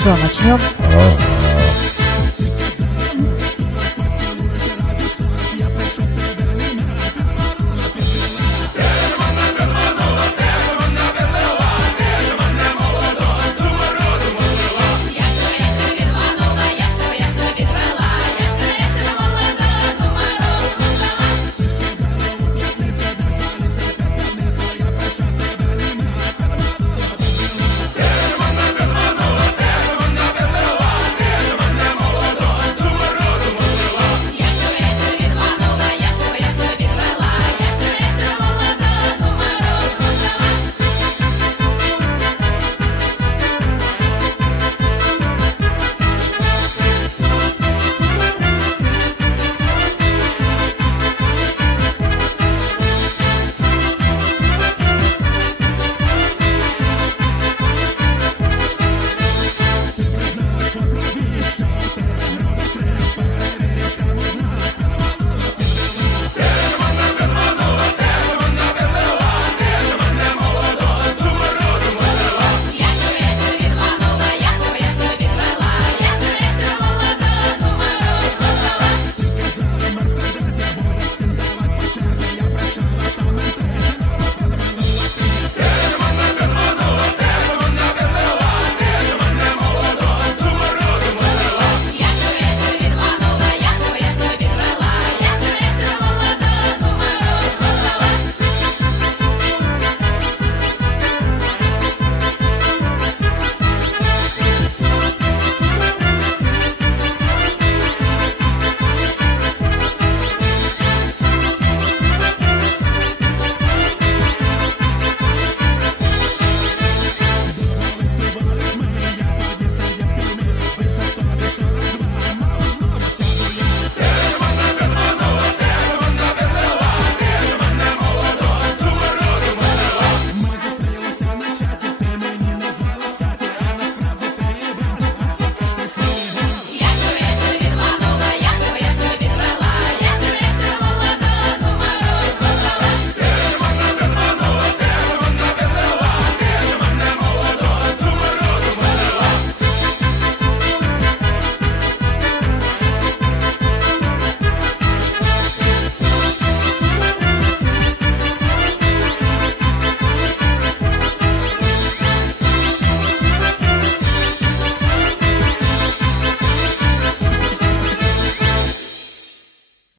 수영하시면 어.